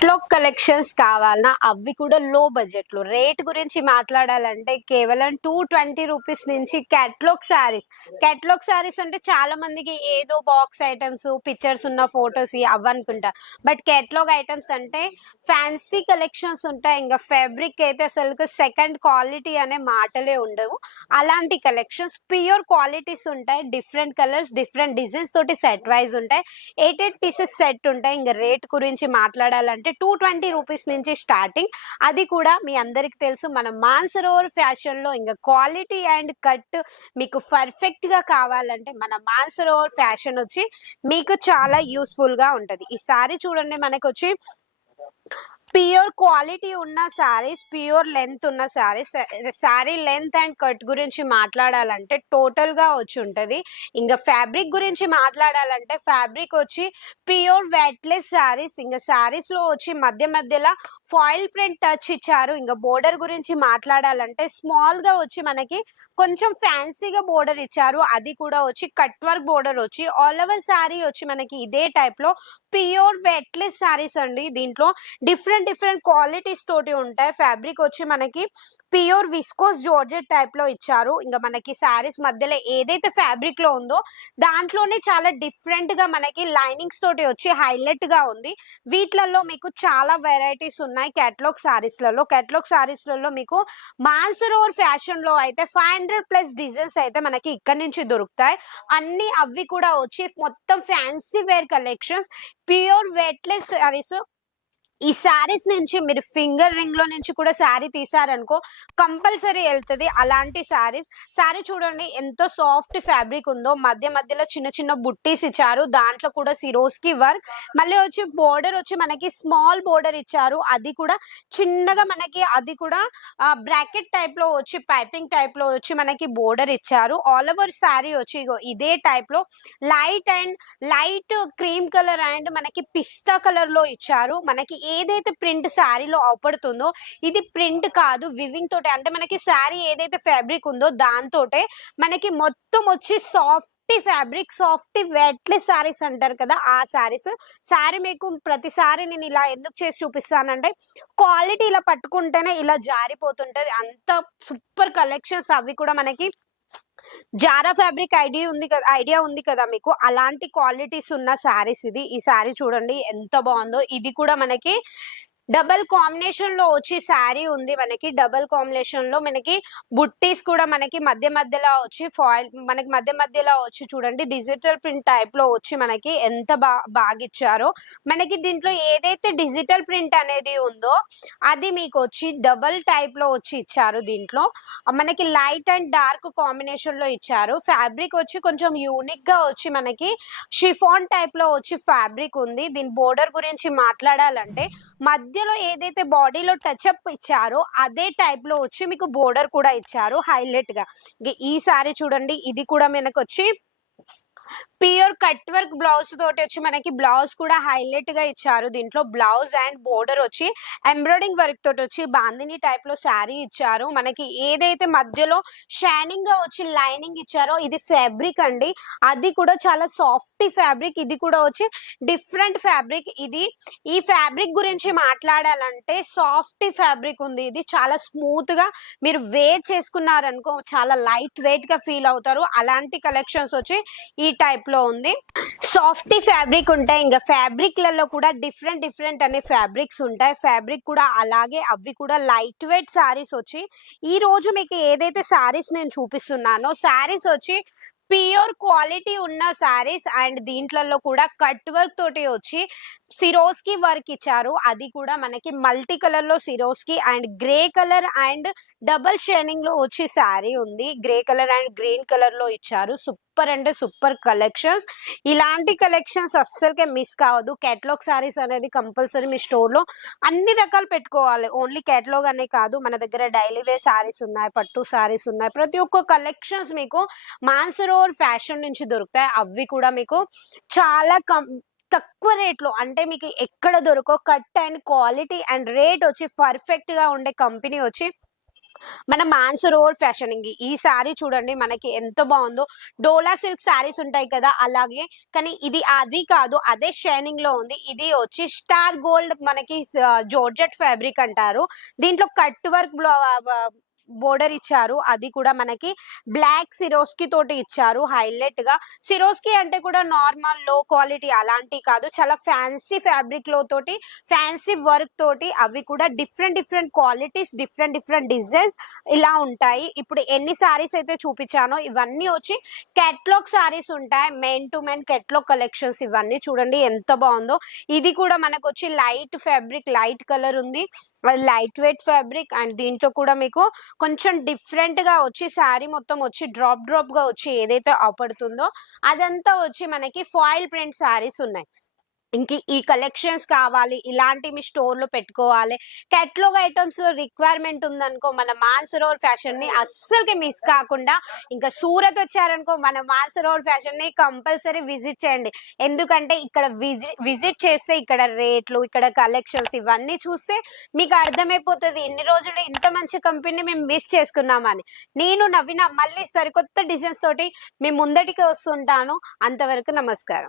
Catalogue collections కావాలన్నా అవి కూడా లో బడ్జెట్లో. రేట్ గురించి మాట్లాడాలంటే కేవలం టూ ట్వంటీ రూపీస్ నుంచి క్యాట్లాగ్ శారీస్ క్యాట్లాగ్ శారీస్ అంటే చాలా మందికి ఏదో బాక్స్ ఐటమ్స్ పిక్చర్స్ ఉన్న ఫొటోస్ అవ్వనుకుంటా బట్ క్యాట్లాగ్ ఐటమ్స్ అంటే ఫ్యాన్సీ కలెక్షన్స్ ఉంటాయి. ఇంకా ఫ్యాబ్రిక్ అయితే అసలు సెకండ్ క్వాలిటీ అనే మాటలే ఉండవు. అలాంటి కలెక్షన్స్ ప్యూర్ క్వాలిటీస్ ఉంటాయి. డిఫరెంట్ కలర్స్ డిఫరెంట్ డిజైన్స్ తోటి సెట్ వైజ్ ఉంటాయి. ఎయిట్ ఎయిట్ పీసెస్ సెట్ ఉంటాయి. ఇంకా రేట్ గురించి మాట్లాడాలంటే టూ ట్వంటీ రూపీస్ నుంచి స్టార్టింగ్ అది కూడా మీ అందరికి తెలుసు. మన మాన్సరోవర్ ఫ్యాషన్లో ఇంకా క్వాలిటీ అండ్ కట్ మీకు పర్ఫెక్ట్గా కావాలంటే మన మాన్సరోవర్ ఫ్యాషన్ వచ్చి మీకు చాలా యూస్ఫుల్గా ఉంటుంది. ఈ సారీ చూడండి మనకు వచ్చి ప్యూర్ క్వాలిటీ ఉన్న శారీస్ ప్యూర్ లెంత్ ఉన్న saris sari length and cut గురించి మాట్లాడాలంటే టోటల్గా వచ్చి ఉంటది. ఇంకా ఫ్యాబ్రిక్ గురించి మాట్లాడాలంటే ఫ్యాబ్రిక్ వచ్చి ప్యూర్ వెట్లెస్ శారీస్ ఇంకా శారీస్లో వచ్చి మధ్య మధ్యలో ఫాయిల్ ప్రింట్ టచ్ ఇచ్చారు. ఇంకా బోర్డర్ గురించి మాట్లాడాలంటే స్మాల్గా వచ్చి మనకి కొంచెం ఫ్యాన్సీగా బోర్డర్ ఇచ్చారు. అది కూడా వచ్చి కట్ వర్క్ బోర్డర్ వచ్చి ఆల్ ఓవర్ శారీ వచ్చి మనకి ఇదే టైప్లో ప్యూర్ వెట్లెస్ శారీస్ అండి. దీంట్లో డిఫరెంట్ డిఫరెంట్ క్వాలిటీస్ తోటి ఉంటాయి. ఫ్యాబ్రిక్ వచ్చి మనకి ప్యూర్ విస్కోస్ జార్జెట్ టైప్లో ఇచ్చారు. ఇంకా మనకి శారీస్ మధ్యలో ఏదైతే ఫ్యాబ్రిక్లో ఉందో దాంట్లోనే చాలా డిఫరెంట్గా మనకి లైనింగ్స్ తోటి వచ్చి హైలైట్గా ఉంది. వీటిలలో మీకు చాలా వెరైటీస్ ఉన్నాయి కేటలాగ్ శారీస్లలో కేటలాగ్ శారీస్లలో మీకు మాన్సరోవర్ ఫ్యాషన్లో అయితే ఫైవ్ హండ్రెడ్ ప్లస్ డిజైన్స్ అయితే మనకి ఇక్కడ నుంచి దొరుకుతాయి. అన్ని అవి కూడా వచ్చి మొత్తం fancy wear collections. Pure weightless saris ఈ శారీస్ నుంచి మీరు ఫింగర్ రింగ్లో నుంచి కూడా శారీ తీసారనుకో కంపల్సరీ వెళ్తుంది అలాంటి శారీస్. శారీ చూడండి ఎంతో సాఫ్ట్ ఫ్యాబ్రిక్ ఉందో. మధ్య మధ్యలో చిన్న చిన్న బుట్టీస్ ఇచ్చారు. దాంట్లో కూడా సిరోస్కి వర్క్. మళ్ళీ వచ్చి బోర్డర్ వచ్చి మనకి స్మాల్ బోర్డర్ ఇచ్చారు. అది కూడా చిన్నగా మనకి అది కూడా బ్రాకెట్ టైప్లో వచ్చి పైపింగ్ టైప్లో వచ్చి మనకి బోర్డర్ ఇచ్చారు. ఆల్ ఓవర్ శారీ వచ్చి ఇగో ఇదే టైప్లో light and light cream colour and మనకి పిస్తా కలర్లో ఇచ్చారు. మనకి ఏదైతే ప్రింట్ శారీలో అవపడుతుందో ఇది ప్రింట్ కాదు వివింగ్ తోటే. అంటే మనకి శారీ ఏదైతే ఫ్యాబ్రిక్ ఉందో దాంతోటే మనకి మొత్తం వచ్చి soft fabric soft weightless saris అంటారు కదా ఆ శారీస్. శారీ మీకు ప్రతిసారి నేను ఇలా ఎందుకు చేసి చూపిస్తానంటే క్వాలిటీ ఇలా పట్టుకుంటేనే ఇలా జారిపోతుంటది. అంత సూపర్ కలెక్షన్స్ అవి కూడా మనకి జారా ఫ్యాబ్రిక్ ఐడియా ఉంది కదా ఐడియా ఉంది కదా మీకు? అలాంటి క్వాలిటీస్ ఉన్న శారీస్ ఇది. ఈ శారీ చూడండి ఎంత బాగుందో. ఇది కూడా మనకి డబల్ కాంబినేషన్లో వచ్చి శారీ ఉంది మనకి. డబల్ కాంబినేషన్లో మనకి బుట్టీస్ కూడా మనకి మధ్య మధ్యలో వచ్చి ఫాయిల్ మనకి మధ్య మధ్యలో వచ్చి చూడండి. డిజిటల్ ప్రింట్ టైప్లో వచ్చి మనకి ఎంత బా బాగా ఇచ్చారో మనకి దీంట్లో ఏదైతే డిజిటల్ ప్రింట్ అనేది ఉందో అది మీకు వచ్చి డబల్ టైప్లో వచ్చి ఇచ్చారు దీంట్లో. మనకి లైట్ అండ్ డార్క్ కాంబినేషన్లో ఇచ్చారు. ఫ్యాబ్రిక్ వచ్చి కొంచెం యూనిక్గా వచ్చి మనకి షిఫాన్ టైప్లో వచ్చి ఫ్యాబ్రిక్ ఉంది. దీని బోర్డర్ గురించి మాట్లాడాలంటే మధ్య మధ్యలో ఏదైతే బాడీలో టచ్ అప్ ఇచ్చారో అదే టైప్లో వచ్చి మీకు బోర్డర్ కూడా ఇచ్చారు హైలైట్గా. ఈ సారీ చూడండి ఇది కూడా మనకు వచ్చి ప్యూర్ కట్ వర్క్ బ్లౌజ్ తోటి వచ్చి మనకి బ్లౌజ్ కూడా హైలైట్గా ఇచ్చారు. దీంట్లో బ్లౌజ్ అండ్ బోర్డర్ వచ్చి ఎంబ్రాయిడింగ్ వర్క్ తోటి వచ్చి బాందిని టైప్లో శారీ ఇచ్చారు. మనకి ఏదైతే మధ్యలో షైనింగ్గా వచ్చి లైనింగ్ ఇచ్చారో ఇది ఫ్యాబ్రిక్ అండి. అది కూడా చాలా సాఫ్ట్ ఫ్యాబ్రిక్ ఇది కూడా వచ్చి డిఫరెంట్ ఫ్యాబ్రిక్ ఇది ఈ ఫ్యాబ్రిక్ గురించి మాట్లాడాలంటే సాఫ్ట్ ఫ్యాబ్రిక్ ఉంది. ఇది చాలా స్మూత్గా మీరు వేర్ చేసుకున్నారనుకో చాలా లైట్ వెయిట్గా ఫీల్ అవుతారు. అలాంటి కలెక్షన్స్ వచ్చి ఈ టైప్లో ఉంది. సాఫ్ట్ ఫ్యాబ్రిక్ ఉంటాయి. ఇంకా ఫ్యాబ్రిక్లలో కూడా డిఫరెంట్ డిఫరెంట్ అనే ఫ్యాబ్రిక్స్ ఉంటాయి. ఫ్యాబ్రిక్ కూడా అలాగే అవి కూడా లైట్ వెయిట్ శారీస్ వచ్చి ఈ రోజు మీకు ఏదైతే శారీస్ నేను చూపిస్తున్నానో శారీస్ వచ్చి ప్యూర్ క్వాలిటీ ఉన్న శారీస్ అండ్ దీంట్లలో కూడా కట్ వర్క్ తోటి వచ్చి సిరోస్కి వర్క్ ఇచ్చారు అది కూడా మనకి మల్టీ కలర్లో Swarovski and grey colour and double షేనింగ్లో వచ్చి శారీ ఉంది. గ్రే కలర్ అండ్ గ్రీన్ కలర్లో ఇచ్చారు. సూపర్ అంటే సూపర్ కలెక్షన్స్. ఇలాంటి కలెక్షన్స్ అస్సలకే మిస్ కావద్దు. కేటలాగ్ శారీస్ అనేది కంపల్సరీ మీ స్టోర్లో అన్ని రకాలు పెట్టుకోవాలి. ఓన్లీ కేటలాగ్ అనే కాదు. మన దగ్గర డైలీ వేర్ శారీస్ ఉన్నాయి పట్టు శారీస్ ఉన్నాయి. ప్రతి ఒక్క కలెక్షన్స్ మీకు మాన్సరోవర్ ఫ్యాషన్ నుంచి దొరుకుతాయి. అవి కూడా మీకు చాలా కం తక్కువ రేట్లో అంటే మీకు ఎక్కడ దొరకో cut and quality and rate వచ్చి పర్ఫెక్ట్గా ఉండే కంపెనీ వచ్చి మన మాన్సరోవర్ ఫ్యాషనింగ్. ఈ సారీ చూడండి మనకి ఎంత బాగుందో. డోలా సిల్క్ సారీస్ ఉంటాయి కదా అలాగే. కానీ ఇది అది కాదు అదే షైనింగ్లో ఉంది. ఇది వచ్చి స్టార్ గోల్డ్ మనకి జోర్జెట్ ఫ్యాబ్రిక్ అంటారు. దీంట్లో కట్ వర్క్ బోర్డర్ ఇచ్చారు. అది కూడా మనకి బ్లాక్ సిరోస్కి తోటి ఇచ్చారు హైలైట్గా సిరోస్కి అంటే కూడా నార్మల్లో క్వాలిటీ అలాంటి కాదు. చాలా ఫ్యాన్సీ ఫ్యాబ్రిక్లో తోటి ఫ్యాన్సీ వర్క్ తోటి అవి కూడా different different qualities different different designs ఇలా ఉంటాయి. ఇప్పుడు ఎన్ని సారీస్ అయితే చూపించానో ఇవన్నీ వచ్చి కెట్లాగ్ సారీస్ ఉంటాయి. Main to main catalogue collections ఇవన్నీ చూడండి ఎంత బాగుందో. ఇది కూడా మనకు వచ్చి లైట్ ఫ్యాబ్రిక్ లైట్ కలర్ ఉంది. లైట్ వెయిట్ ఫ్యాబ్రిక్ అండ్ దీంట్లో కూడా మీకు కొంచెం డిఫరెంట్గా వచ్చి శారీ మొత్తం వచ్చి డ్రాప్ డ్రాప్గా వచ్చి ఏదైతే అవపడుతుందో అదంతా వచ్చి మనకి ఫాయిల్ ప్రింట్ శారీస్ ఉన్నాయి. ఇంక ఈ కలెక్షన్స్ కావాలి ఇలాంటి మీ పెట్టుకోవాలి. కెట్లాగ్ ఐటమ్స్లో రిక్వైర్మెంట్ ఉందనుకో మన మాన్సరోవర్ ఫ్యాషన్ని అస్సలకి మిస్ కాకుండా ఇంకా సూరత్ వచ్చారనుకో మన మాన్సరోవర్ ఫ్యాషన్ని కంపల్సరీ విజిట్ చేయండి. ఎందుకంటే ఇక్కడ విజిట్ చేస్తే ఇక్కడ రేట్లు ఇక్కడ కలెక్షన్స్ ఇవన్నీ చూస్తే మీకు అర్థమైపోతుంది. ఇన్ని రోజులు ఇంత మంచి కంపెనీ మేము మిస్ చేసుకున్నామని. నేను నవ్విన మళ్ళీ సరికొత్త డిజైన్స్ తోటి మీ ముందటికి వస్తుంటాను. అంతవరకు నమస్కారం.